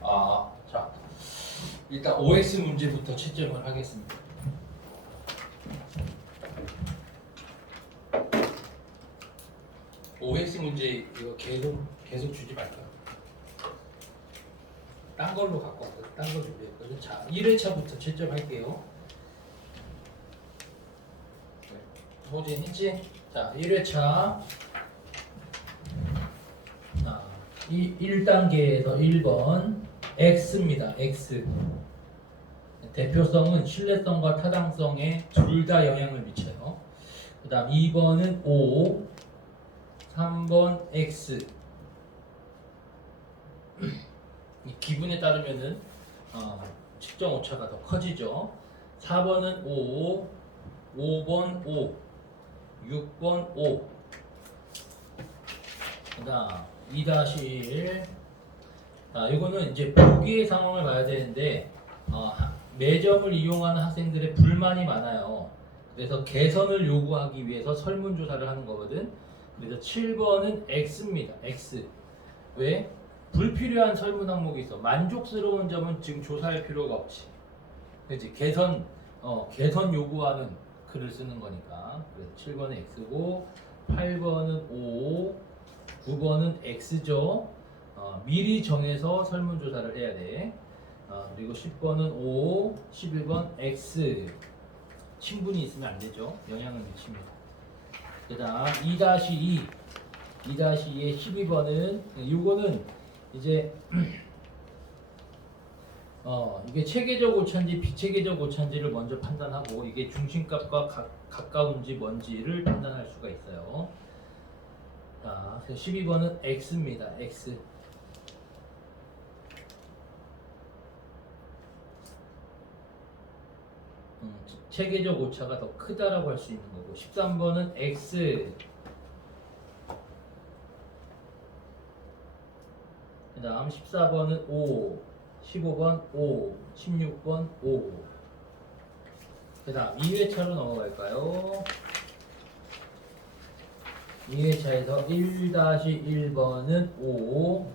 자, 일단 OX 문제부터 채점을 하겠습니다. OX 문제 이거 계속 주지 말까? 딴 걸로 갖고 왔거든. 딴 거 준비했거든. 자, 1회차부터 채점할게요. 호진 했지? 자, 1회차. 1단계에서 1번 X입니다. X. 대표성은 신뢰성과 타당성에 둘 다 영향을 미쳐요. 그 다음 2번은 O, 3번 X. 이 기분에 따르면은 측정 오차가 더 커지죠. 4번은 O, 5번 O, 6번 O. 그 다음 2-1. 이거는 이제 보기의 상황을 봐야 되는데 매점을 이용하는 학생들의 불만이 많아요. 그래서 개선을 요구하기 위해서 설문조사를 하는 거거든. 그래서 7번은 X입니다. X. 왜? 불필요한 설문 항목이 있어. 만족스러운 점은 지금 조사할 필요가 없지. 그렇지? 개선 요구하는 글을 쓰는 거니까. 그래서 7번은 X고, 8번은 O, 9번은 X죠. 미리 정해서 설문조사를 해야 돼. 그리고 10번은 O, 11번 X. 친분이 있으면 안 되죠. 영향을 미칩니다. 그 다음 2-2. 2-2의 12번은 이거는 이제 이게 체계적 오차인지 비체계적 오차인지를 먼저 판단하고 이게 중심값과 가까운지 뭔지를 판단할 수가 있어요. 자, 12번은 X입니다. X. 체계적 오차가 더 크다라고 할 수 있는 거고. 13번은 X. 그 다음 14번은 O, 15번 O, 16번 O. 그 다음 2회차로 넘어갈까요? 2회차에서 1-1번은 O,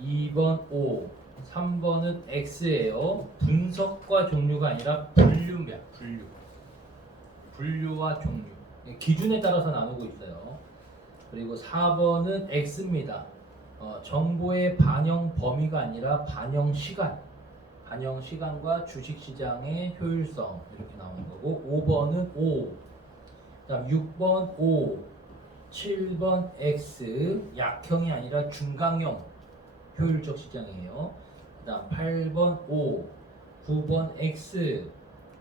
2번 O, 3번은 X예요. 분석과 종류가 아니라 분류입니다. 분류와 종류. 기준에 따라서 나누고 있어요. 그리고 4번은 X입니다. 정보의 반영 범위가 아니라 반영 시간과 주식 시장의 효율성 이렇게 나오는 거고. 5번은 O, 그다음 6번 O, 7번 X 약형이 아니라 중강형 효율적 시장이에요. 그다음 8번 O, 9번 X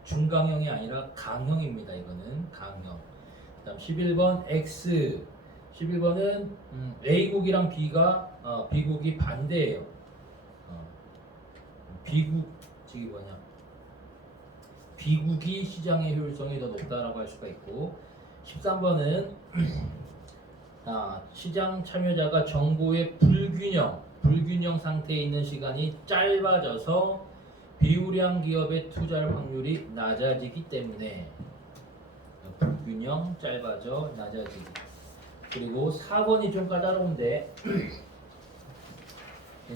중강형이 아니라 강형입니다. 이거는 강형. 그다음 11번 X. 11번은 A국이랑 B국이 반대예요. B국이 시장의 효율성이 더 높다라고 할 수가 있고. 13번은 시장 참여자가 정보의 불균형 상태에 있는 시간이 짧아져서 비우량 기업에 투자할 확률이 낮아지기 때문에 불균형 낮아지기. 그리고 4번이 좀 까다로운데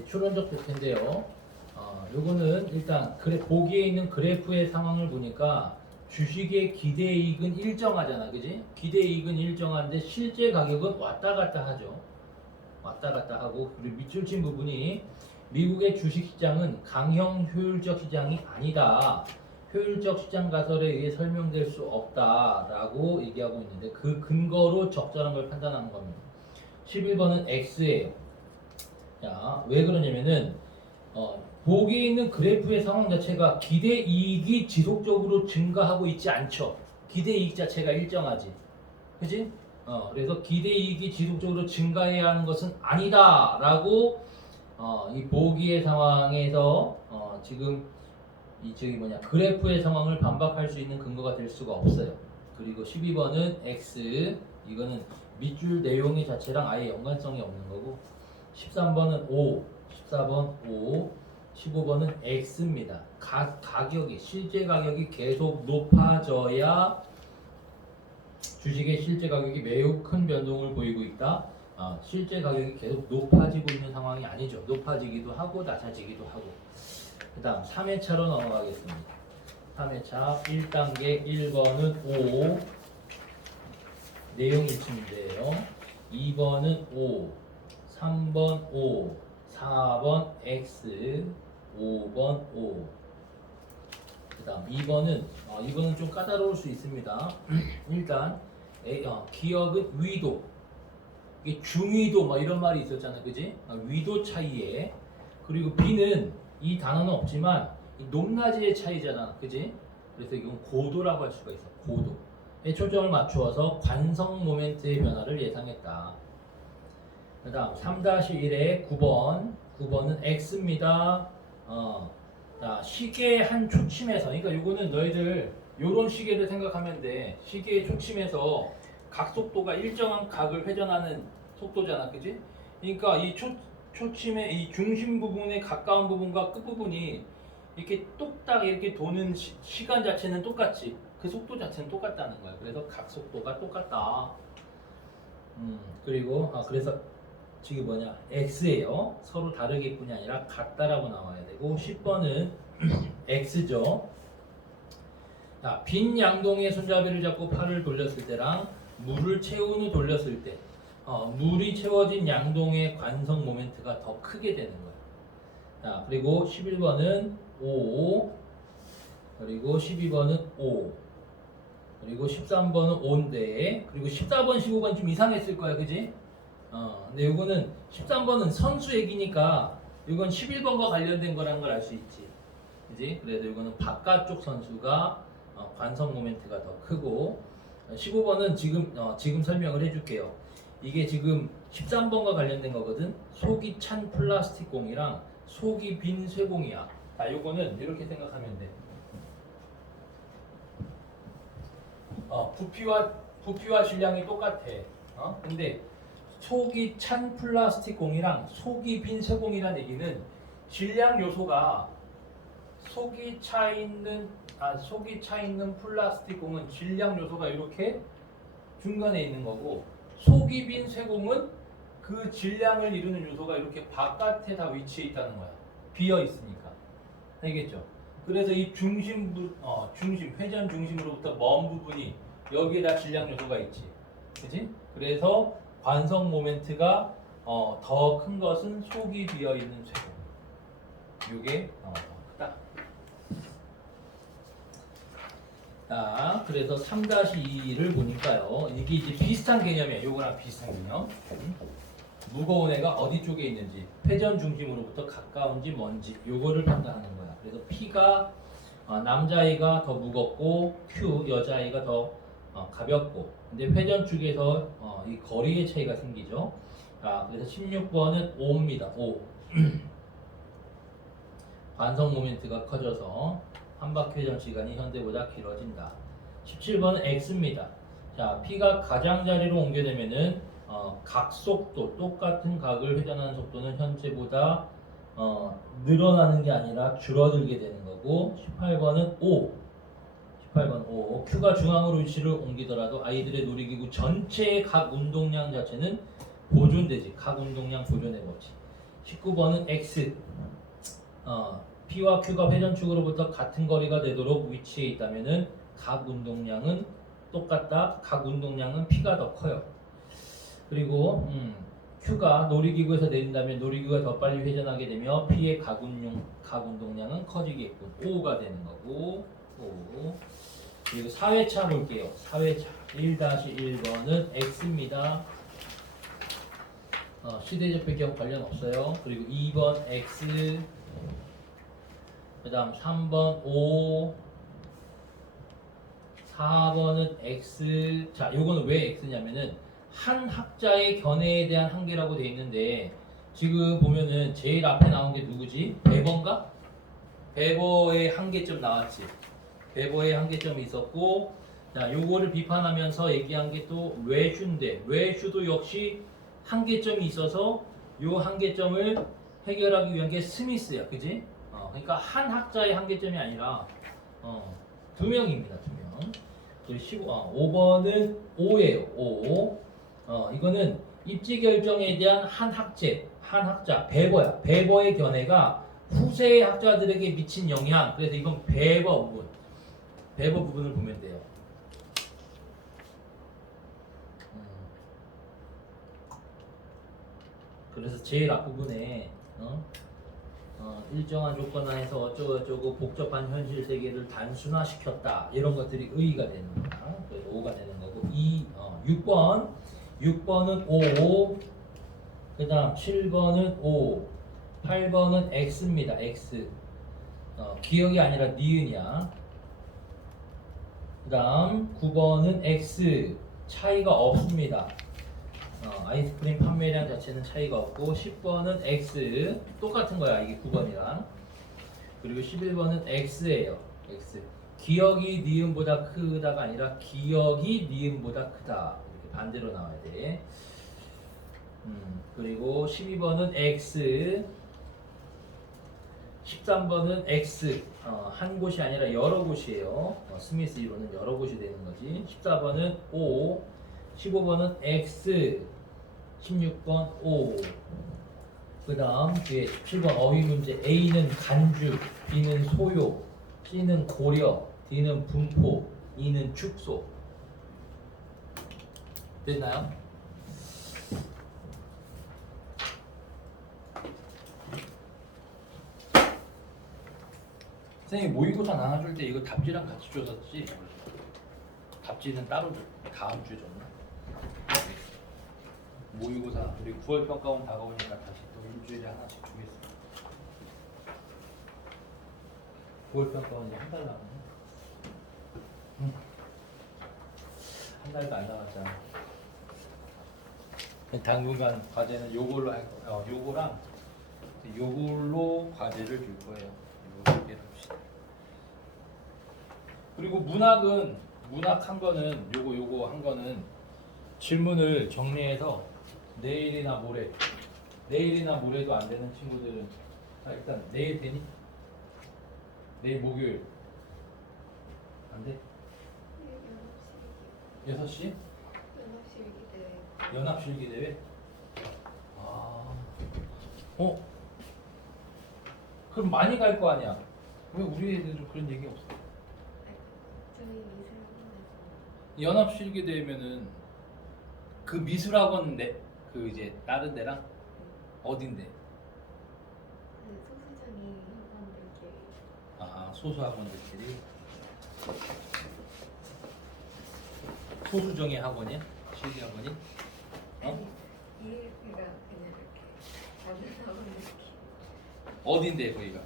추론적 표인데요. 요거는 일단 보기에 있는 그래프의 상황을 보니까 주식의 기대이익은 일정하잖아, 그지? 기대이익은 일정한데 실제 가격은 왔다 갔다 하죠. 왔다 갔다 하고. 그리고 밑줄 친 부분이 미국의 주식시장은 강형 효율적 시장이 아니다. 효율적 시장 가설에 의해 설명될 수 없다라고 얘기하고 있는데 그 근거로 적절한 걸 판단하는 겁니다. 11번은 X예요. 자, 왜 그러냐면은 보기에 있는 그래프의 상황 자체가 기대 이익이 지속적으로 증가하고 있지 않죠. 기대 이익 자체가 일정하지. 그지? 그래서 기대 이익이 지속적으로 증가해야 하는 것은 아니다라고 이 보기의 상황에서 지금 그래프의 상황을 반박할 수 있는 근거가 될 수가 없어요. 그리고 12번은 X. 이거는 밑줄 내용의 자체랑 아예 연관성이 없는 거고. 13번은 O, 14번 O, 15번은 X입니다. 실제 가격이 계속 높아져야 주식의 실제 가격이 매우 큰 변동을 보이고 있다. 실제 가격이 계속 높아지고 있는 상황이 아니죠. 높아지기도 하고 낮아지기도 하고. 그 다음 3회차로 넘어가겠습니다. 3회차 1단계 1번은 O 내용 일치인데요. 2번은 O 3번 O 4번 X 5번 O. 그 다음 2번은 좀 까다로울 수 있습니다. 일단 기억은 위도, 이게 중위도 뭐 이런 말이 있었잖아, 그지? 위도 차이에. 그리고 B는 이 단어는 없지만 이 높낮이의 차이잖아, 그지? 그래서 이건 고도라고 할 수가 있어. 고도에 초점을 맞추어서 관성 모멘트의 변화를 예상했다. 그 다음 3-1의 9번은 X입니다. 자, 시계의 한 초침에서, 그러니까 요거는 너희들 요런 시계를 생각하면 돼. 시계의 초침에서 각속도가 일정한 각을 회전하는 속도잖아, 그지? 그러니까 이 초침의 이 중심 부분에 가까운 부분과 끝 부분이 이렇게 똑딱 이렇게 도는 시간 자체는 똑같지. 그 속도 자체는 똑같다는 거야. 그래서 각속도가 똑같다. 그리고 그래서 지금 뭐냐? X예요. 서로 다르겠뿐이 아니라 같다라고 나와야 되고 10번은 X죠. 자, 빈 양동이의 손잡이를 잡고 팔을 돌렸을 때랑 물을 채운 후 돌렸을 때 물이 채워진 양동의 관성 모멘트가 더 크게 되는 거예요. 자, 그리고 11번은 O, 그리고 12번은 O, 그리고 13번은 O인데, 그리고 14번, 15번 좀 이상했을 거야, 그지? 근데 요거는 13번은 선수 얘기니까 이건 11번과 관련된 거라는 걸 알 수 있지, 그지? 그래서 이거는 바깥쪽 선수가 관성 모멘트가 더 크고 15번은 지금 설명을 해줄게요. 이게 지금 13번과 관련된 거거든. 속이 찬 플라스틱 공이랑 속이 빈 쇠공이야. 자, 요거는 이렇게 생각하면 돼. 부피와 질량이 똑같아. 근데 속이 찬 플라스틱 공이랑 속이 빈 쇠공이라는 얘기는 질량 요소가 속이 차 있는 플라스틱 공은 질량 요소가 이렇게 중간에 있는 거고, 속이 빈 쇠공은 그 질량을 이루는 요소가 이렇게 바깥에 다 위치해 있다는 거야. 비어 있으니까. 알겠죠? 그래서 이 회전 중심으로부터 먼 부분이 여기에다 질량 요소가 있지. 그지? 그래서 관성 모멘트가 더 큰 것은 속이 비어 있는 쇠공. 이게 크다. 자, 그래서 3-2를 보니까요. 이게 이제 비슷한 개념이에요. 요거랑 비슷한 개념. 무거운 애가 어디 쪽에 있는지, 회전 중심으로부터 가까운지 먼지, 요거를 판단하는 거야. 그래서 P가 남자아이가 더 무겁고 Q 여자아이가 더 가볍고, 근데 회전 쪽에서 이 거리의 차이가 생기죠. 자, 그래서 16번은 O입니다. O. 관성 모멘트가 커져서 한 바퀴 회전 시간이 현대보다 길어진다. 17번은 X입니다. 자, P가 가장자리로 옮겨되면은 각속도, 똑같은 각을 회전하는 속도는 현재보다 늘어나는 게 아니라 줄어들게 되는 거고, 18번은 O. Q가 중앙으로 위치를 옮기더라도 아이들의 놀이기구 전체의 각 운동량 자체는 보존되지. 각 운동량 보존의 법칙. 19번은 X. P와 Q가 회전축으로부터 같은 거리가 되도록 위치해 있다면은 각 운동량은 똑같다. 각 운동량은 P가 더 커요. 그리고 Q가 놀이기구에서 내린다면 놀이기구가 더 빨리 회전하게 되며 P의 각 운동량은 커지겠군. O가 되는 거고. O. 그리고 4회차 볼게요. 4회차 1-1번은 X입니다. 시대적 배경 관련 없어요. 그리고 2번 X, 그 다음 3번 O, 4번은 X. 자, 요거는 왜 X냐면은 한 학자의 견해에 대한 한계라고 돼 있는데, 지금 보면은 제일 앞에 나온 게 누구지? 베버인가? 베버의 한계점 나왔지. 베버의 한계점이 있었고, 자, 요거를 비판하면서 얘기한 게 또 뇌슈인데, 뇌슈도 역시 한계점이 있어서 요 한계점을 해결하기 위한 게 스미스야, 그지? 그러니까 한 학자의 한계점이 아니라 두 명입니다, 두 명. 그리고 5번은 O예요. O. 이거는 입지 결정에 대한 한 학자, 베버야. 베버의 견해가 후세의 학자들에게 미친 영향. 그래서 이건 베버 부분. 베버 부분을 보면 돼요. 그래서 제일 앞부분에 일정한 조건 하에서 어쩌고저쩌고 복잡한 현실 세계를 단순화시켰다. 이런 것들이 의의가 되는 거야. 그래서 5가 되는 거고 6번은 O, 그 다음 7번은 O, 8번은 X입니다. X. 기억이 아니라 니은이야. 그 다음 9번은 X. 차이가 없습니다. 아이스크림 판매량 자체는 차이가 없고 10번은 X. 똑같은 거야. 이게 9번이랑. 그리고 11번은 X예요. X. 기억이 니은보다 크다가 아니라 기억이 니은보다 크다. 이렇게 반대로 나와야 돼. 그리고 12번은 X. 13번은 X. 한 곳이 아니라 여러 곳이에요. 스미스 이론은 여러 곳이 되는 거지. 14번은 O. 15번은 X. 16번 O. 그 다음 뒤에 17번 어휘 문제. A는 간주, B는 소요, C는 고려, D는 분포, E는 축소. 됐나요? 선생님 모의고사 나눠줄 때 이거 답지랑 같이 줬었지? 답지는 따로 줘. 다음 주에 줬나? 모의고사 우리 9월 평가원 다가오니까 다시 또 일주일에 하나씩 주겠습니다. 9월 평가원이 한 달 남았네. 한 달도 안 남았잖아. 당분간 과제는 요걸로 할 거예요. 요거랑 요걸로 과제를 줄 거예요. 이거 합시다. 그리고 문학 한 거는 요거 한 거는 질문을 정리해서 내일이나 모레도 안 되는 친구들은 일단 내일 되니? 내일 목요일 안 돼? 6시? 연합실기대회? 그럼 많이 갈 거 아니야? 왜 우리 애들은 그런 얘기 없어? 연합실기대회면은 그 미술학원 그 이제 다른 데랑 어딘데? 소수정이 학원들끼리. 소수학원들끼리. 소수정의 학원이야? 실기학원이? 그러니까 그냥 이렇게 다른 학원들끼리. 어딘데 거기가?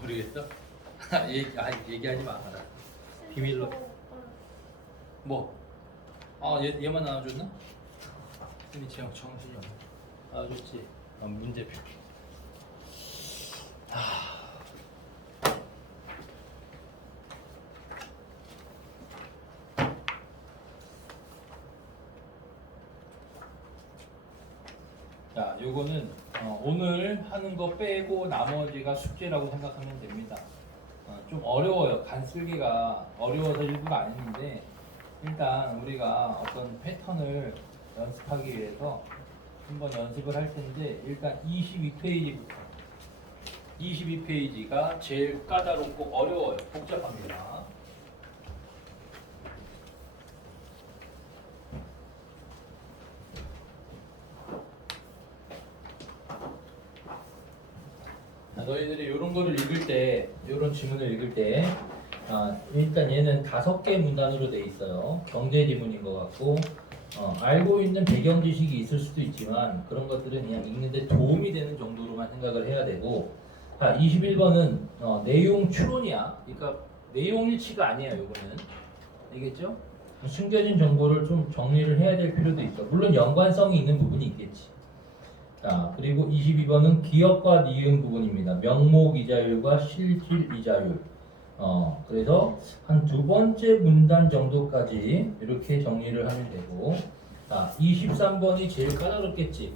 모르겠어? 얘기하지 마. 비밀로. 뭐? 얘만 나눠줬나? 쌤이 정신이 없네. 나눠줬지? 문제표. 자, 요거는 오늘 하는 거 빼고 나머지가 숙제라고 생각하면 됩니다. 좀 어려워요. 간쓸기가 어려워서 일부러 안 했는데 일단 우리가 어떤 패턴을 연습하기 위해서 한번 연습을 할 텐데 일단 22페이지가 제일 까다롭고 어려워요. 복잡합니다. 너희들이 이런 거를 읽을 때, 이런 지문을 읽을 때, 일단 얘는 5개 문단으로 돼 있어요. 경제 지문인 것 같고, 알고 있는 배경 지식이 있을 수도 있지만 그런 것들은 그냥 읽는데 도움이 되는 정도로만 생각을 해야 되고, 21번은 내용 추론이야. 그러니까 내용 일치가 아니에요. 이거는 알겠죠? 숨겨진 정보를 좀 정리를 해야 될 필요도 있어. 물론 연관성이 있는 부분이 있겠지. 자, 그리고 22번은 기억과 니은 부분입니다. 명목 이자율과 실질 이자율. 그래서 한 2번째 문단 정도까지 이렇게 정리를 하면 되고, 자, 23번이 제일 까다롭겠지.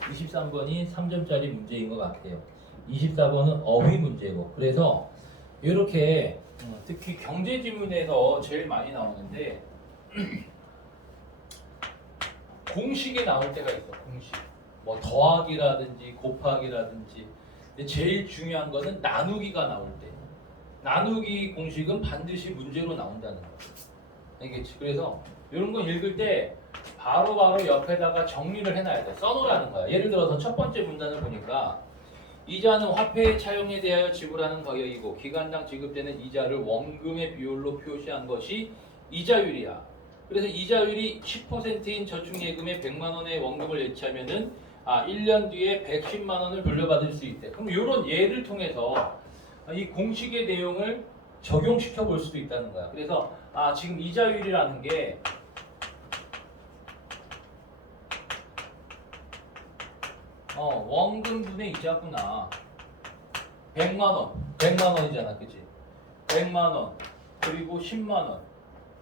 23번이 3점짜리 문제인 것 같아요. 24번은 어휘 문제고, 그래서 이렇게 특히 경제 지문에서 제일 많이 나오는데 공식에 나올 때가 있어. 공식. 뭐 더하기라든지 곱하기라든지. 근데 제일 중요한 거는 나누기가 나올 때. 나누기 공식은 반드시 문제로 나온다는 거. 알겠지? 그래서 이런 거 읽을 때 바로바로 옆에다가 정리를 해놔야 돼. 써놓으라는 거야. 예를 들어서 첫 번째 문단을 보니까 이자는 화폐의 차용에 대하여 지불하는 가격이고 기간당 지급되는 이자를 원금의 비율로 표시한 것이 이자율이야. 그래서 이자율이 10%인 저축예금에 100만 원의 원금을 예치하면은 1년 뒤에 110만 원을 돌려받을 수 있대. 그럼 이런 예를 통해서 이 공식의 내용을 적용시켜 볼 수도 있다는 거야. 그래서 지금 이자율이라는 게 원금분의 이자구나. 100만 원. 100만 원이잖아. 그치? 100만 원. 그리고 10만 원.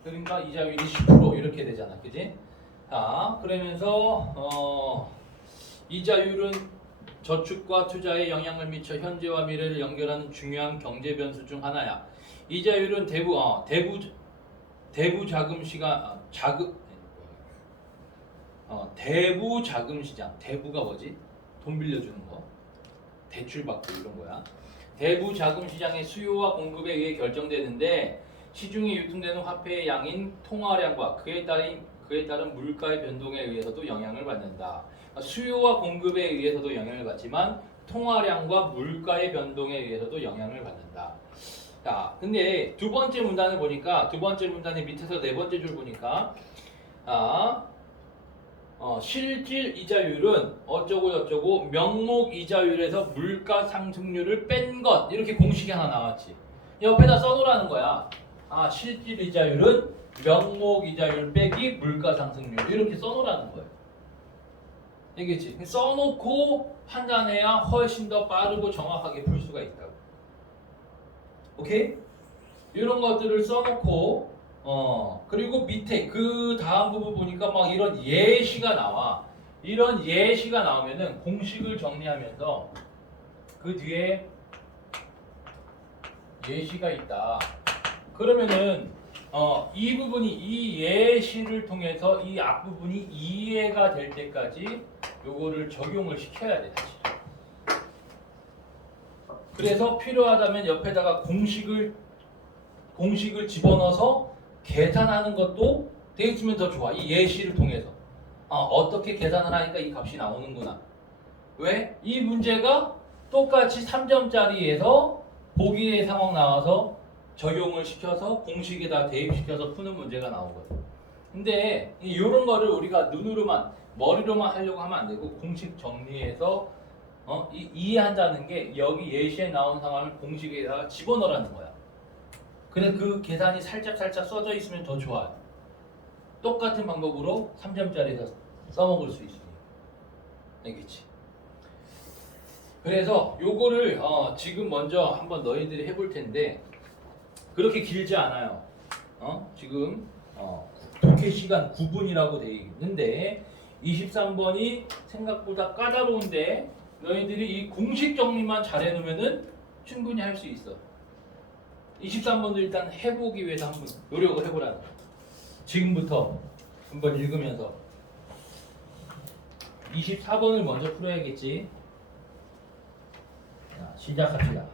그러니까 이자율이 10% 이렇게 되잖아. 그치? 그러면서 이자율은 저축과 투자에 영향을 미쳐 현재와 미래를 연결하는 중요한 경제 변수 중 하나야. 이자율은 대부 자금 시간 대부 자금 시장. 대부가 뭐지? 돈 빌려주는 거. 대출 받고 이런 거야. 대부 자금 시장의 수요와 공급에 의해 결정되는데 시중에 유통되는 화폐의 양인 통화량과 그에 따른 물가의 변동에 의해서도 영향을 받는다. 수요와 공급에 의해서도 영향을 받지만 통화량과 물가의 변동에 의해서도 영향을 받는다. 자, 근데 두 번째 문단을 보니까 두 번째 문단의 밑에서 네 번째 줄 보니까 실질 이자율은 어쩌고 저쩌고 명목 이자율에서 물가 상승률을 뺀 것 이렇게 공식이 하나 나왔지. 옆에다 써놓으라는 거야. 실질 이자율은 명목 이자율 빼기 물가 상승률 이렇게 써놓으라는 거예요. 알겠지? 써놓고 판단해야 훨씬 더 빠르고 정확하게 풀 수가 있다고. 오케이? 이런 것들을 써놓고 그리고 밑에 그 다음 부분 보니까 막 이런 예시가 나와. 이런 예시가 나오면은 공식을 정리하면서 그 뒤에 예시가 있다. 그러면은 이 부분이 이 예시를 통해서 이 앞부분이 이해가 될 때까지 요거를 적용을 시켜야 돼. 다시. 그래서 필요하다면 옆에다가 공식을 집어넣어서 계산하는 것도 돼 있으면 더 좋아. 이 예시를 통해서. 어떻게 계산을 하니까 이 값이 나오는구나. 왜? 이 문제가 똑같이 3점짜리에서 보기의 상황 나와서 적용을 시켜서 공식에다 대입시켜서 푸는 문제가 나오거든. 근데 이런 거를 우리가 눈으로만 머리로만 하려고 하면 안 되고 공식 정리해서 이해한다는 게 여기 예시에 나온 상황을 공식에다가 집어넣으라는 거야. 그래 그 계산이 살짝 써져 있으면 더 좋아요. 똑같은 방법으로 3점짜리에서 써먹을 수 있으니. 알겠지? 그래서 요거를 지금 먼저 한번 너희들이 해볼 텐데 그렇게 길지 않아요. 지금 독해 시간 9분이라고 되어 있는데 23번이 생각보다 까다로운데 너희들이 이 공식 정리만 잘 해놓으면은 충분히 할 수 있어. 23번도 일단 해보기 위해서 한번 노력을 해보라는 거야. 지금부터 한번 읽으면서 24번을 먼저 풀어야겠지. 자, 시작합시다.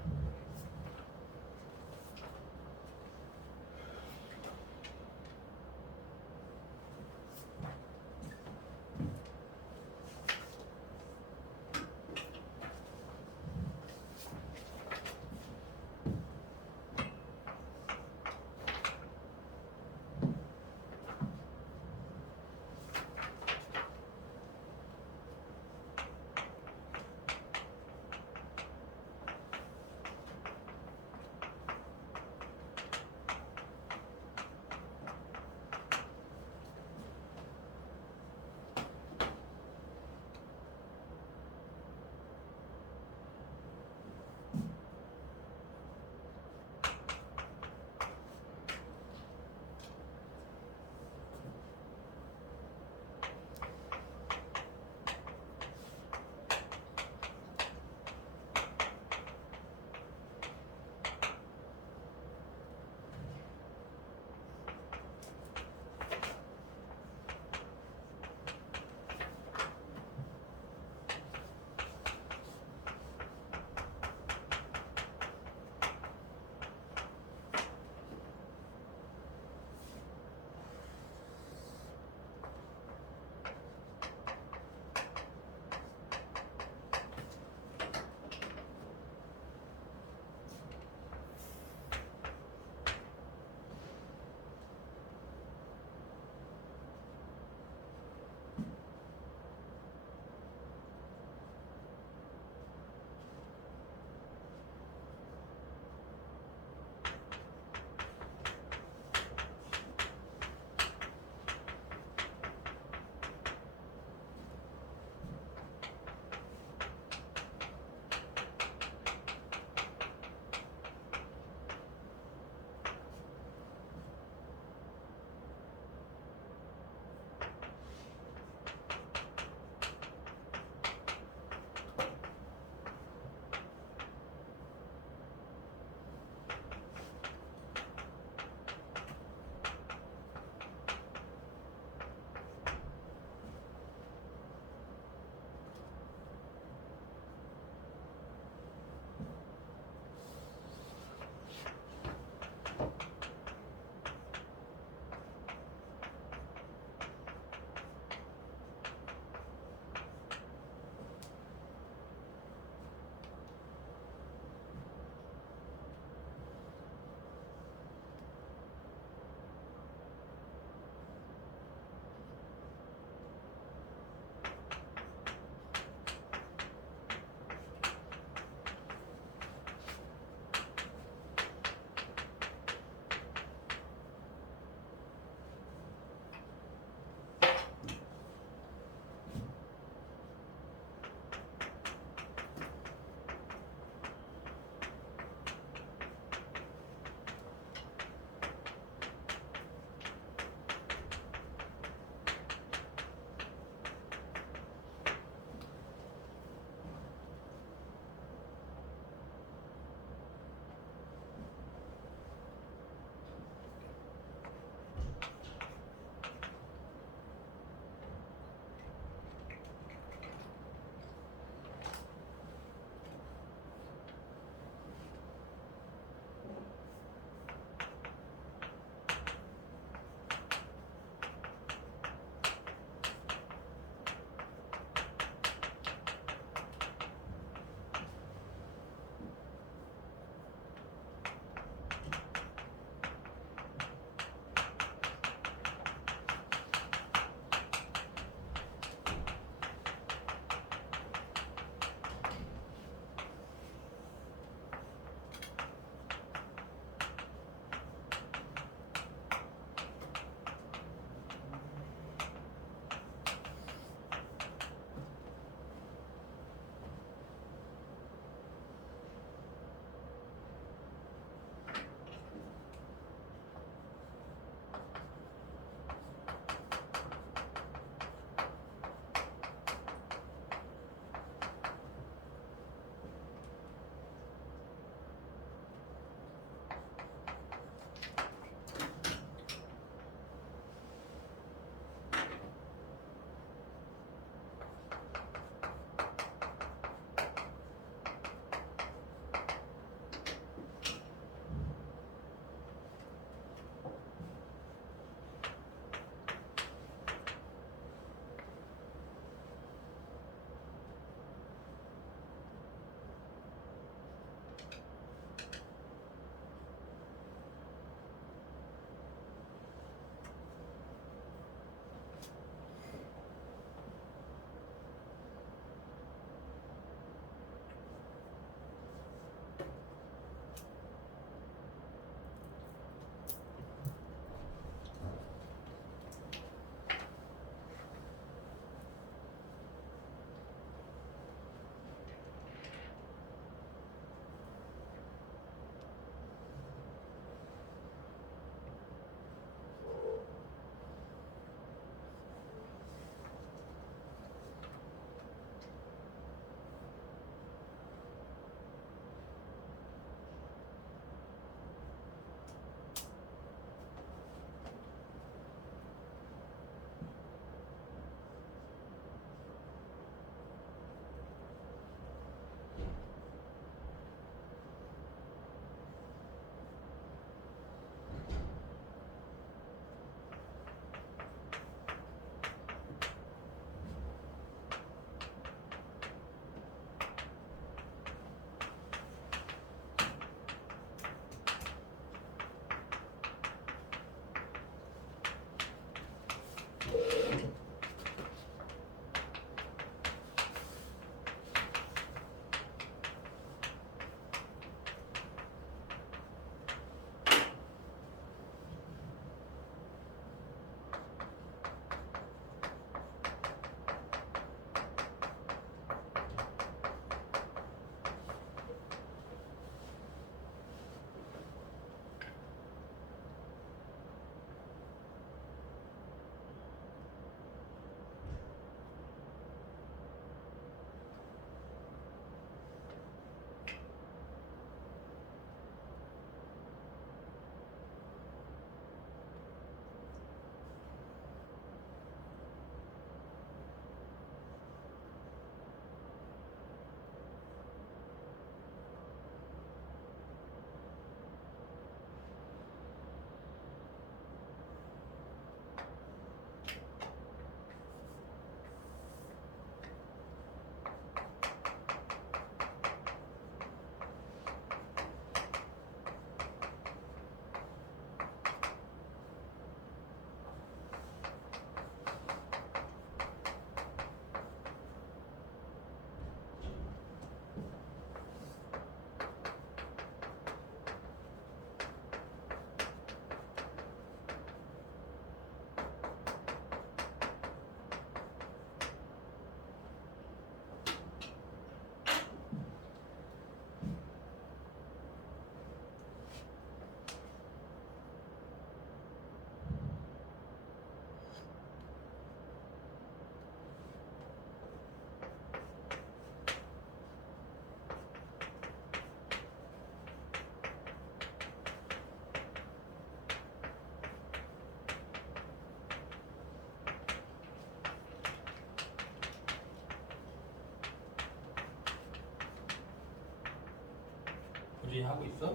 꾸준히 하고 있어?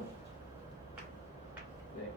네.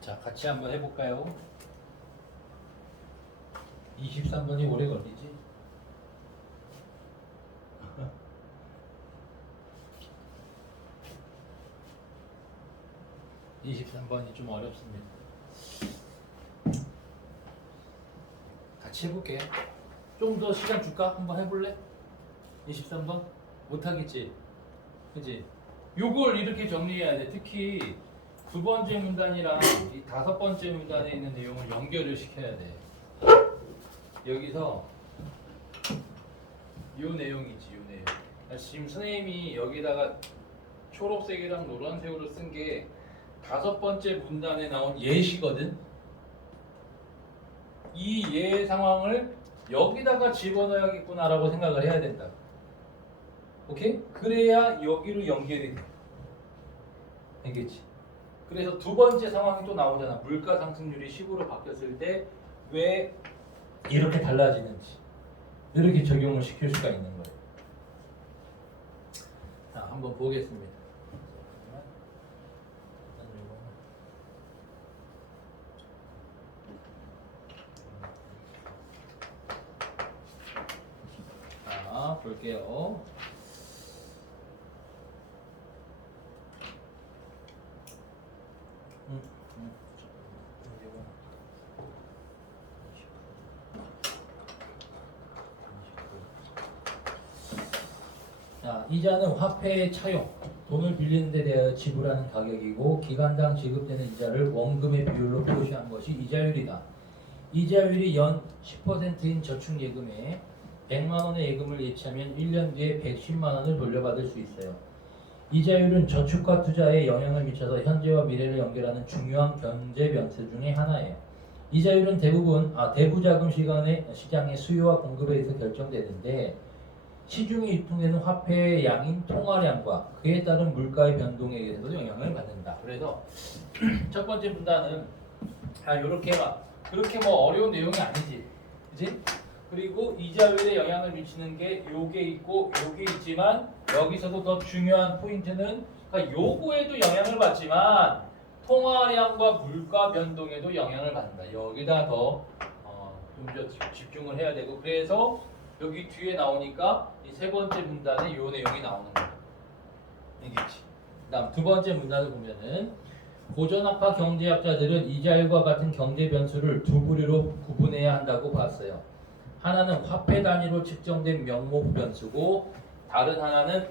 자, 같이 한번 해볼까요? 23번이 오래 걸리지? 23번이 좀 어렵습니다. 같이 해볼게. 좀 더 시간 줄까? 한번 해볼래? 23번? 못하겠지? 그치? 요걸 이렇게 정리해야 돼. 특히 두 번째 문단이랑 이 다섯 번째 문단에 있는 내용을 연결을 시켜야 돼. 여기서 요 내용이지, 요 내용. 지금 선생님이 여기다가 초록색이랑 노란색으로 쓴 게 다섯 번째 문단에 나온 예시거든. 이 예의 상황을 여기다가 집어넣어야겠구나라고 생각을 해야 된다. 오케이? 그래야 여기로 연결이 돼. 알겠지? 그래서 두 번째 상황이 또 나오잖아. 물가 상승률이 10으로 바뀌었을 때 왜 이렇게 달라지는지 이렇게 적용을 시킬 수가 있는 거예요. 자, 한번 보겠습니다. 자, 볼게요. 자, 이자는 화폐의 차용, 돈을 빌리는 데 대하여 지불하는 가격이고 기간당 지급되는 이자를 원금의 비율로 표시한 것이 이자율이다. 이자율이 연 10%인 저축예금에 100만 원의 예금을 예치하면 1년 뒤에 110만 원을 돌려받을 수 있어요. 이자율은 저축과 투자에 영향을 미쳐서 현재와 미래를 연결하는 중요한 경제 변수 중의 하나예요. 이자율은 대부분 대부자금 시장의 수요와 공급에 의해서 결정되는데 시중에 유통되는 화폐의 양인 통화량과 그에 따른 물가의 변동에 의해서도 영향을 받는다. 그래서 첫 번째 문단은 이렇게 막 그렇게 뭐 어려운 내용이 아니지, 그지? 그리고 이자율에 영향을 미치는 게 요게 있고 요게 있지만 여기서도 더 중요한 포인트는 그러니까 요거에도 영향을 받지만 통화량과 물가 변동에도 영향을 받는다. 여기다 더 좀 집중을 해야 되고 그래서 여기 뒤에 나오니까 이 세 번째 문단에 요 내용이 나오는 거야. 알겠지? 그다음 두 번째 문단을 보면은 고전학파 경제학자들은 이자율과 같은 경제 변수를 두 부류로 구분해야 한다고 봤어요. 하나는 화폐 단위로 측정된 명목 변수고 다른 하나는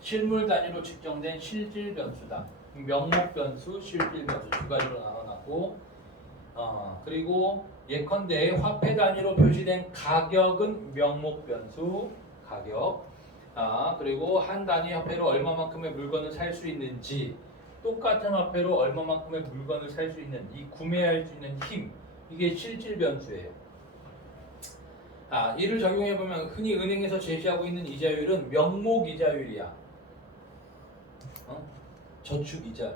실물 단위로 측정된 실질 변수다. 명목 변수, 실질 변수 두 가지로 나눠놨고 그리고 예컨대 화폐 단위로 표시된 가격은 명목 변수 가격 그리고 한 단위 화폐로 얼마만큼의 물건을 살 수 있는지 똑같은 화폐로 얼마만큼의 물건을 살 수 있는 이 구매할 수 있는 힘 이게 실질 변수예요. 이를 적용해 보면 흔히 은행에서 제시하고 있는 이자율은 명목 이자율이야. 저축 이자.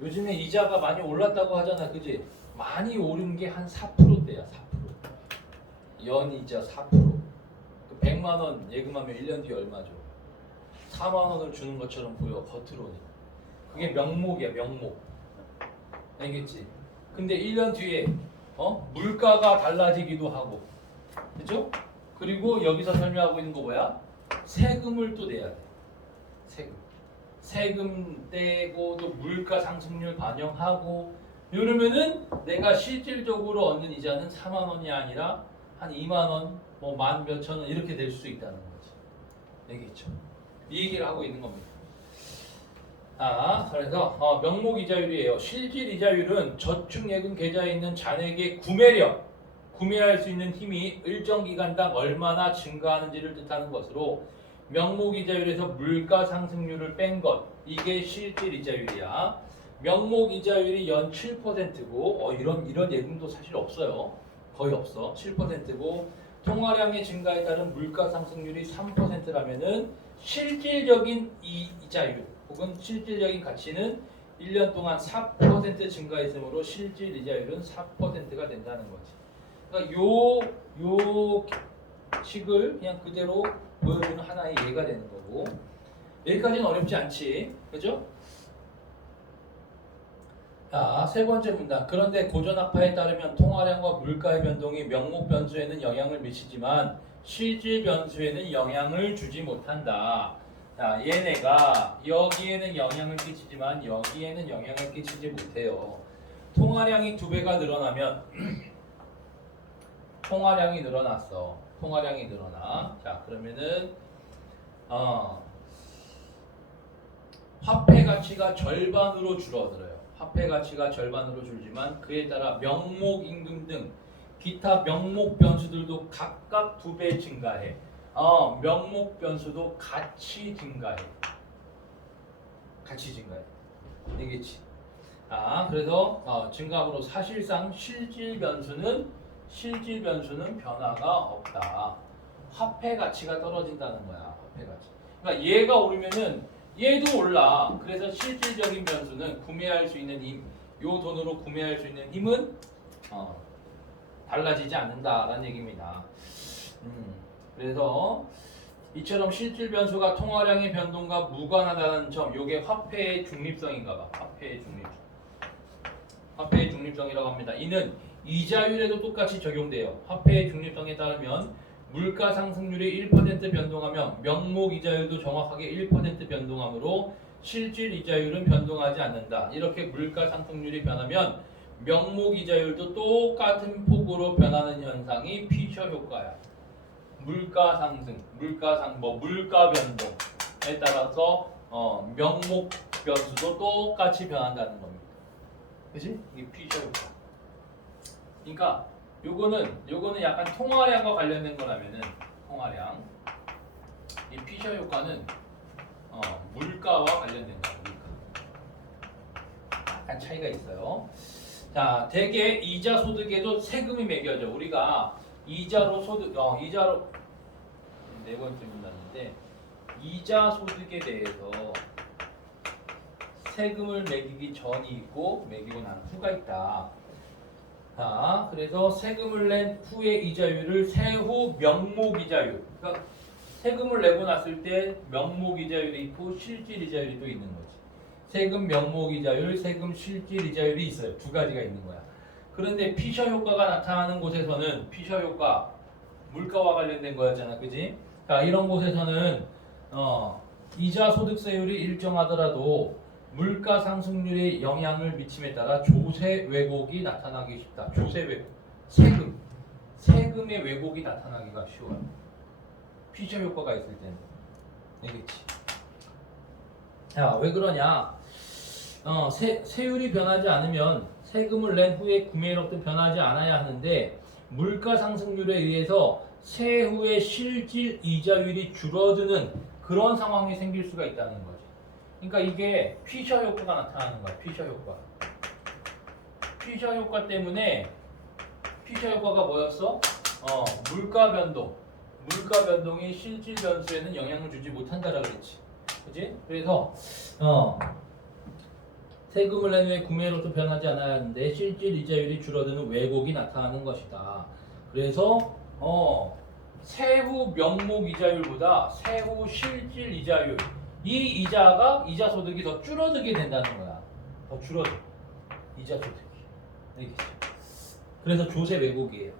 요즘에 이자가 많이 올랐다고 하잖아, 그지? 많이 오른 게 한 4%대야, 4%. 연이자 4%. 100만 원 예금하면 1년 뒤에 얼마죠? 4만 원을 주는 것처럼 보여, 겉으로는. 그게 명목이야, 명목. 알겠지? 근데 1년 뒤에 물가가 달라지기도 하고, 그죠? 그리고 여기서 설명하고 있는 거 뭐야? 세금을 또 내야 돼. 세금 떼고 또 물가 상승률 반영하고 이러면은 내가 실질적으로 얻는 이자는 4만 원이 아니라 한 2만 원, 뭐 만 몇천 원 이렇게 될 수 있다는 거지. 알겠죠? 이 얘기를 하고 있는 겁니다. 그래서 명목 이자율이에요. 실질 이자율은 저축예금 계좌에 있는 잔액의 구매력, 구매할 수 있는 힘이 일정 기간당 얼마나 증가하는지를 뜻하는 것으로 명목 이자율에서 물가 상승률을 뺀 것, 이게 실질 이자율이야. 명목 이자율이 연 7%고 이런 예금도 사실 없어요. 거의 없어. 7%고 통화량의 증가에 따른 물가 상승률이 3%라면은 실질적인 이자율 혹은 실질적인 가치는 1년 동안 4% 증가했으므로 실질 이자율은 4%가 된다는 거지. 그러니까 요 식을 그냥 그대로 보여주는 하나의 예가 되는 거고 여기까지는 어렵지 않지, 그죠? 세 번째 문단. 그런데 고전학파에 따르면 통화량과 물가의 변동이 명목 변수에는 영향을 미치지만 실질 변수에는 영향을 주지 못한다. 얘네가 여기에는 영향을 끼치지만 여기에는 영향을 끼치지 못해요. 통화량이 2배가 늘어나면 통화량이 늘어났어. 통화량이 늘어나. 자, 그러면은 화폐 가치가 절반으로 줄어들어요. 화폐 가치가 절반으로 줄지만 그에 따라 명목 임금 등 기타 명목 변수들도 각각 2배 증가해. 명목 변수도 같이 증가해. 같이 증가해. 알겠지? 그래서 증가함으로 사실상 실질 변수는 실질 변수는 변화가 없다. 화폐 가치가 떨어진다는 거야. 화폐 가치. 그러니까 얘가 오르면은 얘도 올라. 그래서 실질적인 변수는 구매할 수 있는 힘, 요 돈으로 구매할 수 있는 힘은 달라지지 않는다라는 얘기입니다. 그래서 이처럼 실질 변수가 통화량의 변동과 무관하다는 점, 요게 화폐의 중립성인가 봐. 화폐의 중립성. 화폐의 중립성이라고 합니다. 이는 이자율에도 똑같이 적용돼요. 화폐의 중립성에 따르면 물가 상승률이 1% 변동하면 명목 이자율도 정확하게 1% 변동하므로 실질 이자율은 변동하지 않는다. 이렇게 물가 상승률이 변하면 명목 이자율도 똑같은 폭으로 변하는 현상이 피셔 효과야. 물가 상승, 물가 변동에 따라서 명목 변수도 똑같이 변한다는 겁니다. 그치? 이게 피셔 효과. 그러니까 요거는 약간 통화량과 관련된 거라면은 통화량. 이 피셔 효과는 물가와 관련된 거야. 물가. 약간 차이가 있어요. 자, 대개 이자 소득에도 세금이 매겨져. 우리가 이자로 이자로 네 번째 문단인데 이자 소득에 대해서 세금을 매기기 전이 있고 매기고 난 후가 있다. 자, 그래서 세금을 낸 후의 이자율을 세후 명목 이자율. 그러니까 세금을 내고 났을 때 명목 이자율이 있고 실질 이자율이 또 있는 거지. 세금 명목 이자율, 세금 실질 이자율이 있어요. 두 가지가 있는 거야. 그런데 피셔 효과가 나타나는 곳에서는 피셔 효과 물가와 관련된 거였잖아, 그지? 자, 이런 곳에서는 이자 소득세율이 일정하더라도 물가 상승률에 영향을 미침에 따라 조세 왜곡이 나타나기 쉽다. 조세 왜곡, 세금의 왜곡이 나타나기가 쉬워요. 피셔 효과가 있을 때는. 알겠지? 자, 왜 그러냐? 세율이 변하지 않으면 세금을 낸 후에 구매력도 변하지 않아야 하는데 물가 상승률에 의해서 세후의 실질 이자율이 줄어드는 그런 상황이 생길 수가 있다는 거지. 그러니까 이게 피셔 효과가 나타나는 거야. 피셔 효과. 피셔 효과 때문에 피셔 효과가 뭐였어? 물가 변동이 실질 변수에는 영향을 주지 못한다라고 그랬지. 그지? 그래서 세금을 낸 후에 구매로도 변하지 않아야 하는데 실질 이자율이 줄어드는 왜곡이 나타나는 것이다. 그래서 세후 명목 이자율보다 세후 실질 이자율 이 이자 소득이 더 줄어들게 된다는 거야. 더 줄어들. 이자 소득이. 알겠죠? 그래서 조세 왜곡이에요.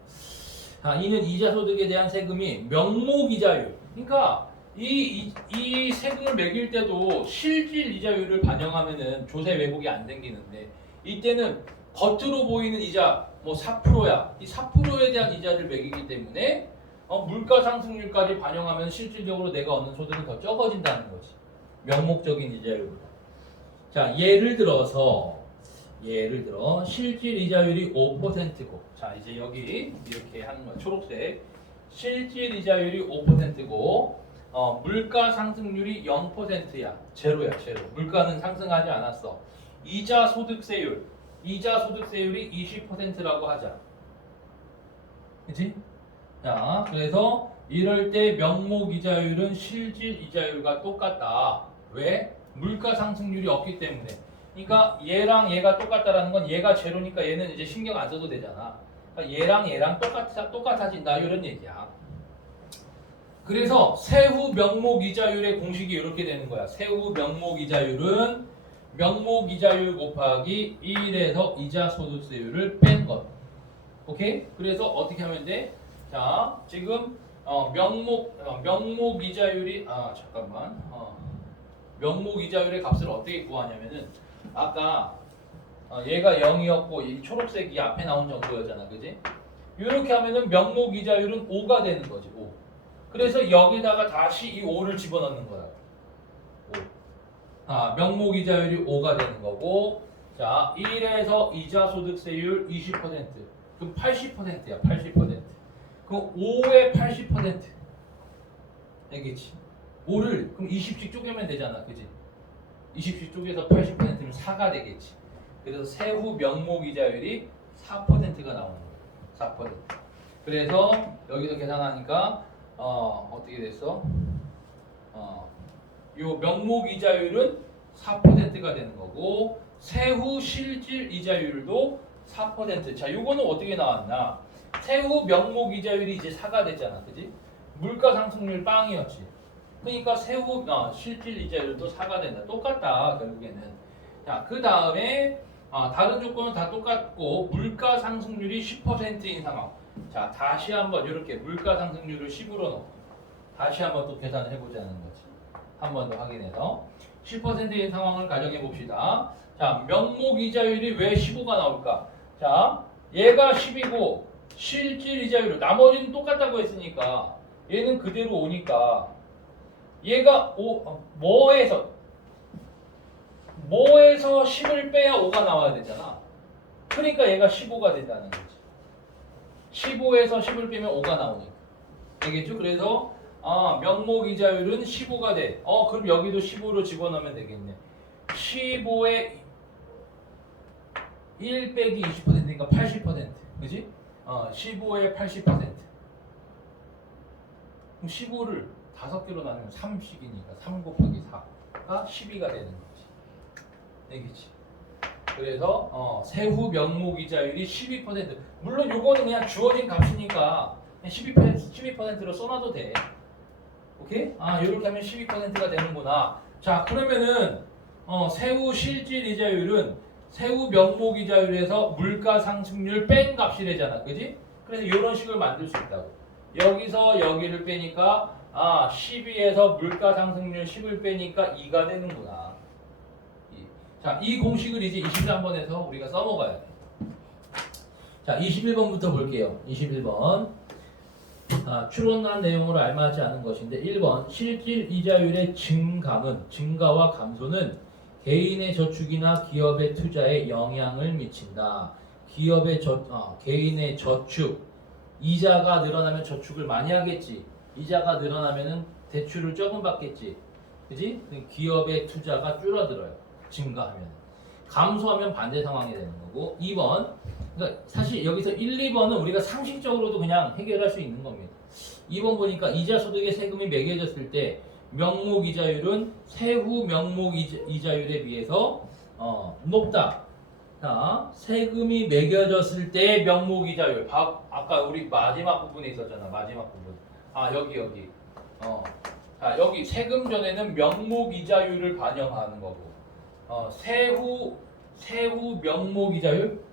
이는 이자 소득에 대한 세금이 명목 이자율. 그러니까 이 세금을 매길 때도 실질 이자율을 반영하면은 조세 왜곡이 안 생기는데 이때는 겉으로 보이는 이자 뭐 4%야. 이 4%에 대한 이자를 매기기 때문에 물가 상승률까지 반영하면 실질적으로 내가 얻는 소득은 더 적어진다는 거지. 명목적인 이자율보다. 자, 예를 들어 실질 이자율이 5%고 자, 이제 여기 이렇게 하는 거야. 초록색. 실질 이자율이 5%고 물가 상승률이 0%야. 제로야, 제로. 물가는 상승하지 않았어. 이자 소득세율이 20%라고 하자. 그치? 자, 그래서 이럴 때 명목 이자율은 실질 이자율과 똑같다. 왜? 물가 상승률이 없기 때문에. 그러니까 얘랑 얘가 똑같다라는 건 얘가 제로니까 얘는 이제 신경 안 써도 되잖아. 그러니까 얘랑 똑같아진다 이런 얘기야. 그래서 세후 명목 이자율의 공식이 이렇게 되는 거야. 세후 명목 이자율은 명목 이자율 곱하기 1에서 이자 소득세율을 뺀 것. 오케이? 그래서 어떻게 하면 돼? 자, 지금 명목 이자율이 명목 이자율의 값을 어떻게 구하냐면은 아까 얘가 0이었고 이 초록색이 앞에 나온 정도였잖아, 그지? 이렇게 하면은 명목 이자율은 5가 되는 거지, 5. 그래서 여기다가 다시 이 5를 집어넣는 거야. 5. 명목 이자율이 5가 되는 거고, 자, 1에서 이자 소득세율 20%. 그럼 80%야, 80%. 그럼 5의 80%. 알겠지? 5를 그럼 20씩 쪼개면 되잖아, 그지? 20씩 쪼개서 80%면 4가 되겠지. 그래서 세후 명목 이자율이 4%가 나오는 거예요. 4%. 그래서 여기서 계산하니까 어떻게 됐어? 요 명목 이자율은 4%가 되는 거고 세후 실질 이자율도 4%. 자, 요거는 어떻게 나왔나? 세후 명목 이자율이 이제 4가 됐잖아, 그지? 물가 상승률 빵이었지. 그러니까 세후 실질 이자율도 4가 된다. 똑같다 결국에는. 자, 그 다음에 다른 조건은 다 똑같고 물가 상승률이 10%인 상황. 자, 다시 한번 이렇게 물가 상승률을 10으로 넣고 다시 한번 또 계산을 해보자는 거지. 한 번 더 확인해서 10%인 상황을 가정해 봅시다. 자, 명목 이자율이 왜 15가 나올까? 자, 얘가 10이고 실질 이자율 나머지는 똑같다고 했으니까 얘는 그대로 오니까 얘가 뭐에서 10을 빼야 5가 나와야 되잖아. 그러니까 얘가 15가 된다는 거지. 15에서 10을 빼면 5가 나오니까. 알겠죠? 그래서 명목 이자율은 15가 돼. 그럼 여기도 15로 집어넣으면 되겠네. 15에 1 빼기 20%니까 80%. 그지? 15에 80%. 그럼 15를 5개로 나누면 30이니까 3 곱하기 4가 12가 되는 거지. 알겠지? 그래서 세후 명목 이자율이 12%. 물론 요거는 그냥 주어진 값이니까 12%로 써놔도 돼. 오케이? 이렇게 하면 12%가 되는구나. 자, 그러면은 세후 실질 이자율은 세후 명목 이자율에서 물가 상승률 뺀 값이 되잖아. 그지? 그래서 이런 식을 만들 수 있다고. 여기서 여기를 빼니까 12에서 물가 상승률 10을 빼니까 2가 되는구나. 자, 이 공식을 이제 23번에서 우리가 써먹어야 돼. 자, 21번부터 볼게요. 21번. 추론한 내용으로 알맞지 않은 것인데 1번 실질 이자율의 증가와 감소는 개인의 저축이나 기업의 투자에 영향을 미친다. 개인의 저축, 이자가 늘어나면 저축을 많이 하겠지. 이자가 늘어나면은 대출을 조금 받겠지. 그지? 기업의 투자가 줄어들어요. 증가하면. 감소하면 반대 상황이 되는 거고 2번 그러니까 사실 여기서 1, 2번은 우리가 상식적으로도 그냥 해결할 수 있는 겁니다. 2번 보니까 이자 소득의 세금이 매겨졌을 때 명목 이자율은 세후 명목 이자율에 비해서 높다. 자, 세금이 매겨졌을 때 명목 이자율. 아까 우리 마지막 부분에 있었잖아. 마지막 부분. 여기. 자, 여기 세금 전에는 명목 이자율을 반영하는 거고. 세후 명목 이자율.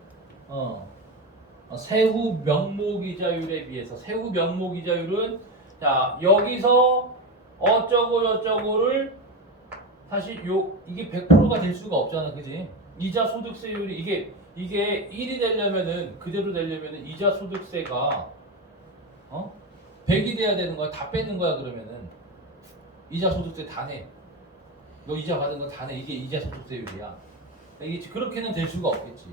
세후 명목 이자율에 비해서 세후 명목 이자율은 자 여기서 어쩌고 저쩌고를 사실 이게 100%가 될 수가 없잖아, 그지? 이자 소득세율이 이게 1이 되려면은 그대로 되려면은 이자 소득세가 100이 돼야 되는 거야. 다 뺏는 거야. 그러면은 이자 소득세 다 내. 너 이자 받은 거 다 내. 이게 이자 소득세율이야. 이게 그렇게는 될 수가 없겠지.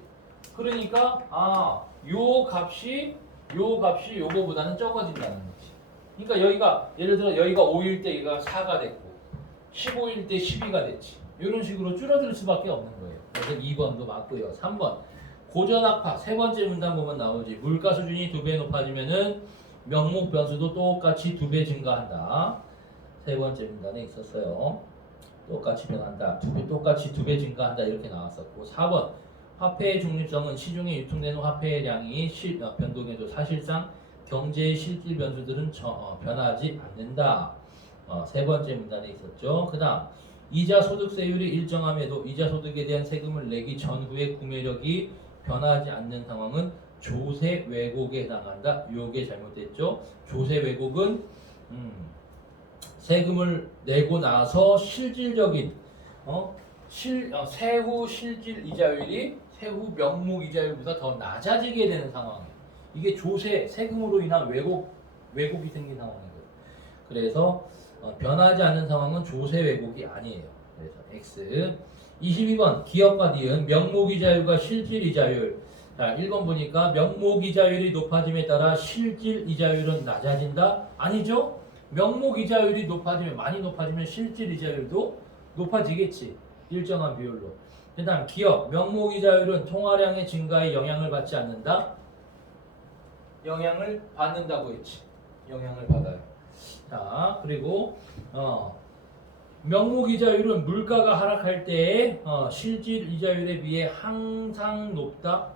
그러니까 요 값이 요거보다는 적어진다는 거지. 그러니까 여기가 예를 들어 여기가 5일 때 얘가 4가 됐고 15일 때 12가 됐지. 이런 식으로 줄어들 수밖에 없는 거예요. 그래서 2번도 맞고요. 3번 고전악파 세 번째 문단 보면 나오지. 물가 수준이 2배 높아지면은 명목 변수도 똑같이 2배 증가한다. 세 번째 문단에 있었어요. 똑같이 변한다. 똑같이 2배 증가한다. 이렇게 나왔었고 4번 화폐의 중립성은 시중에 유통되는 화폐의 양이 변동해도 사실상 경제의 실질 변수들은 변하지 않는다. 세 번째 문단에 있었죠. 그 다음 이자 소득세율이 일정함에도 이자 소득에 대한 세금을 내기 전후의 구매력이 변하지 않는 상황은 조세 왜곡에 해당한다. 요게 잘못됐죠. 조세 왜곡은 세금을 내고 나서 실질적인 세후 실질 이자율이 세후 명목 이자율보다 더 낮아지게 되는 상황이에요. 이게 조세 세금으로 인한 왜곡이 생긴 상황이거든요. 그래서 변하지 않는 상황은 조세 왜곡이 아니에요. 그래서 X. 22번 기업과 니은 명목 이자율과 실질 이자율. 자, 1번 보니까 명목 이자율이 높아짐에 따라 실질 이자율은 낮아진다? 아니죠? 명목 이자율이 많이 높아지면 실질 이자율도 높아지겠지. 일정한 비율로. 그 다음 기업 명목 이자율은 통화량의 증가에 영향을 받지 않는다? 영향을 받는다고 했지. 영향을 받아요. 자, 그리고 명목 이자율은 물가가 하락할 때 실질 이자율에 비해 항상 높다.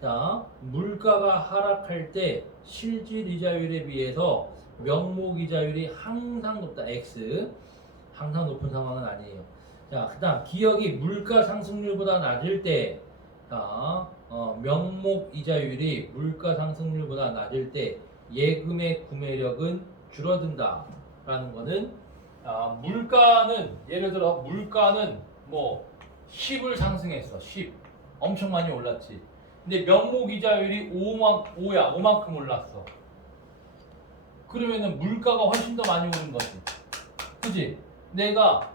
자, 물가가 하락할 때 실질 이자율에 비해서 명목 이자율이 항상 높다. X. 항상 높은 상황은 아니에요. 자, 그다음 기업이 물가 상승률보다 낮을 때, 자, 명목 이자율이 물가 상승률보다 낮을 때 예금의 구매력은 줄어든다라는 거는 물가는 예를 들어 물가는 뭐 10을 상승했어. 10. 엄청 많이 올랐지. 근데 명목 이자율이 5만큼 올랐어. 그러면은 물가가 훨씬 더 많이 오른 거지. 그지? 내가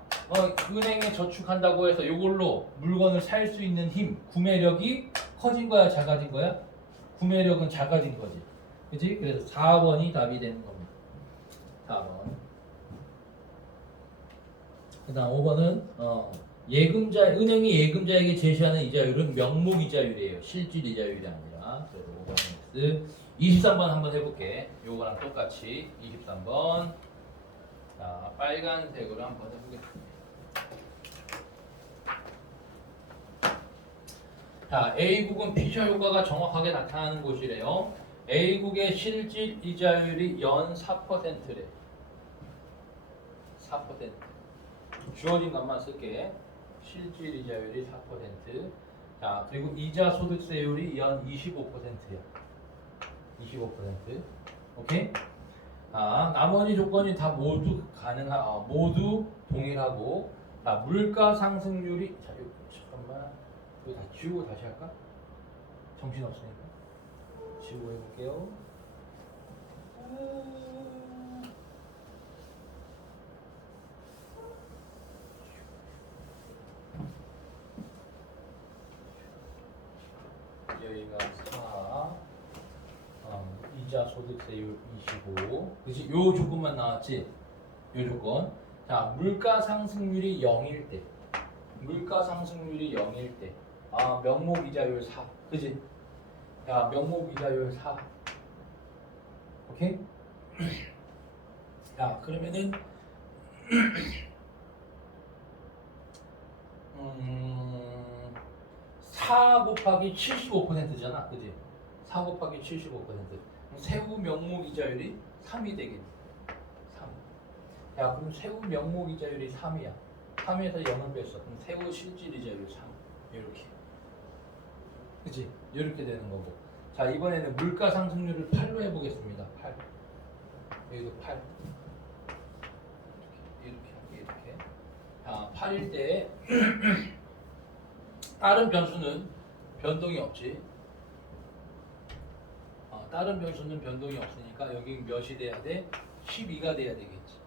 은행에 저축한다고 해서 이걸로 물건을 살 수 있는 힘, 구매력이 커진 거야, 작아진 거야? 구매력은 작아진 거지. 그지? 그래서 4번이 답이 되는 겁니다. 4번. 그 다음 5번은 은행이 예금자에게 제시하는 이자율은 명목 이자율이에요. 실질 이자율이 아니라. 그래서 5번은 X. 23번 한번 해볼게. 요거랑 똑같이 23번. 자, 빨간색으로 한번 해보겠습니다. 자, A국은 피셔 효과가 정확하게 나타나는 곳이래요. A국의 실질 이자율이 연 4%래. 4%. 주어진 것만 쓸게. 실질 이자율이 4%. 자, 그리고 이자 소득세율이 연 25%야. 25%. 오케이? 나머지 조건이 다 모두 모두 동일하고, 자, 물가 상승률이, 자, 이거 잠깐만, 이거 다 지우고 다시 할까? 정신 없으니까. 지우고 해볼게요. 여기가 4, 이자 소득세율 25. 그치? 요 조건만 나왔지? 요 조건. 자, 물가 상승률이 0일 때. 물가 상승률이 0일 때. 명목 이자율 4. 그치? 야, 명목 이자율 4. 오케이? 야, 그러면은 4 곱하기 75%잖아. 그지? 4 곱하기 75%. 세후 명목 이자율이 3이 되겠네. 3. 야, 그럼 세후 명목 이자율이 3이야. 3에서 0을 뺐어. 그럼 세후 실질 이자율 3. 이렇게. 그치? 이렇게 되는 거고. 자, 이번에는 물가 상승률을 8로 해보겠습니다. 8. 여기도 8. 이렇게. 자, 8일 때 다른 변수는 변동이 없지. 다른 변수는 변동이 없으니까 여기 몇이 돼야 돼? 12가 돼야 되겠지.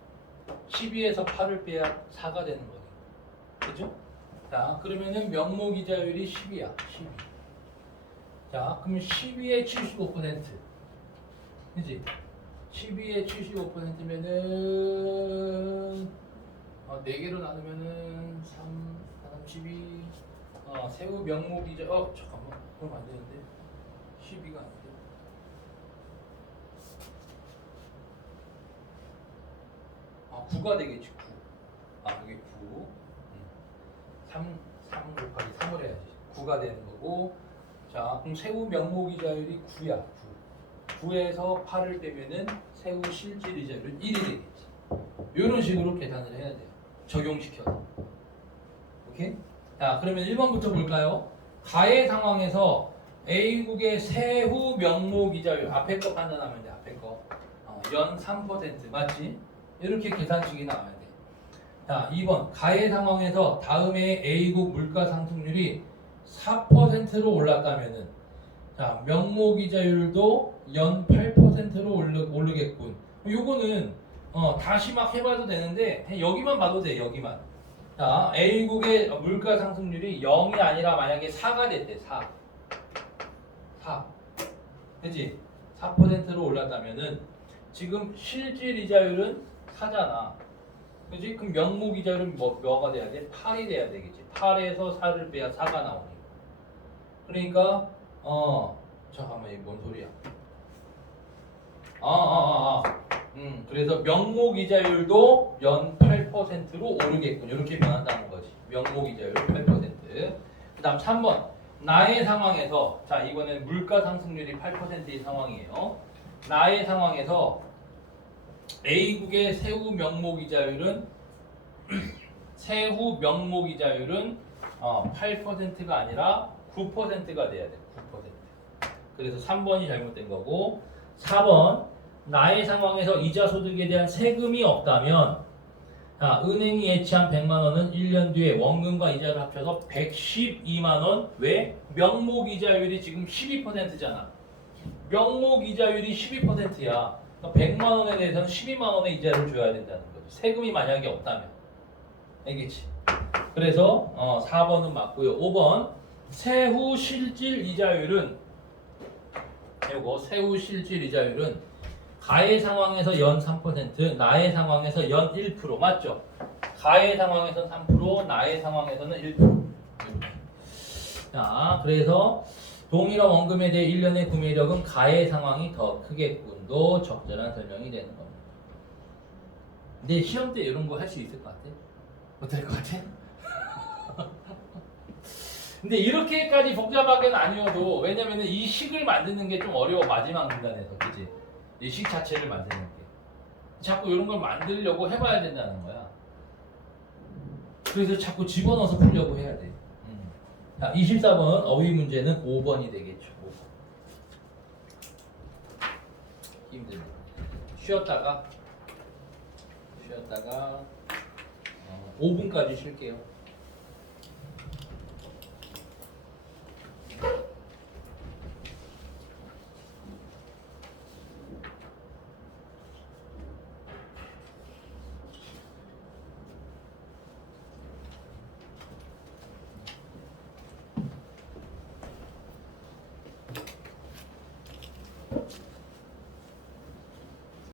12에서 8을 빼야 4가 되는 거니. 그죠? 자, 그러면은 명목 이자율이 10이야. 12. 자, 그러면 12에 75%. 그지? 12에 75%면은 4개로 나누면은 3, 12. 세후 명목 이자 잠깐만. 그럼 안 되는데. 12가 안 돼. 9가 되겠지. 9. 여기 9. 3 곱하기 3을 해야지. 9가 되는 거고. 자, 그럼 세후 명목 이자율이 9야. 9. 9에서 8을 빼면은 세후 실질 이자율은 1이 되겠지. 이런 식으로 계산을 해야 돼요. 적용시켜서. 오케이? 자, 그러면 1번부터 볼까요? 가해 상황에서 A국의 세후 명목 이자율 앞에 거 판단하면 돼. 앞에 거. 연 3% 맞지? 이렇게 계산식이 나와야 돼. 자, 2번 가해 상황에서 다음에 A국 물가 상승률이 4%로 올랐다면은, 자, 명목 이자율도 연 8%로 오르겠군. 요거는 다시 막 해봐도 되는데 여기만 봐도 돼. 여기만. 자, A국의 물가 상승률이 0이 아니라 만약에 4가 됐대. 4. 그치? 4%로 올랐다면은 지금 실질 이자율은 4잖아. 그치? 그럼 명목 이자율은 뭐가 돼야 돼? 8이 돼야 되겠지. 8에서 4를 빼야 4가 나오니까. 그러니까 잠깐만, 이게 뭔 소리야? 그래서 명목 이자율도 연 8%로 오르겠군. 이렇게 변한다는 거지. 명목 이자율 8%. 그다음 3번. 나의 상황에서 자, 이번엔 물가 상승률이 8%인 상황이에요. 나의 상황에서 A국의 세후 명목 이자율은 8%가 아니라 9%가 돼야 돼. 9%. 그래서 3번이 잘못된 거고 4번 나의 상황에서 이자 소득에 대한 세금이 없다면 은행이 예치한 100만 원은 1년 뒤에 원금과 이자를 합쳐서 112만 원. 왜? 명목 이자율이 지금 12%잖아. 명목 이자율이 12%야. 그러니까 100만 원에 대해서는 12만 원의 이자를 줘야 된다는 거지. 세금이 만약에 없다면. 알겠지? 그래서 4번은 맞고요. 5번 세후 실질 이자율은 세후 실질 이자율은 가의 상황에서 연 3%, 나의 상황에서 연 1% 맞죠? 가의 상황에서는 3%, 나의 상황에서는 1%. 자, 그래서 동일한 원금에 대해 1년의 구매력은 가의 상황이 더 크겠군도 적절한 설명이 되는 겁니다. 근데 시험 때 이런 거 할 수 있을 것 같아? 못할 것 같아? 근데 이렇게까지 복잡하게는 아니어도 왜냐면은 이 식을 만드는 게 좀 어려워. 마지막 문단에서 그지? 이 식 자체를 만드는 게 자꾸 이런 걸 만들려고 해봐야 된다는 거야. 그래서 자꾸 집어넣어서 풀려고 해야 돼. 자, 24번 어휘 문제는 5번이 되겠죠. 5번. 힘듭니다. 쉬었다가 5분까지 쉴게요.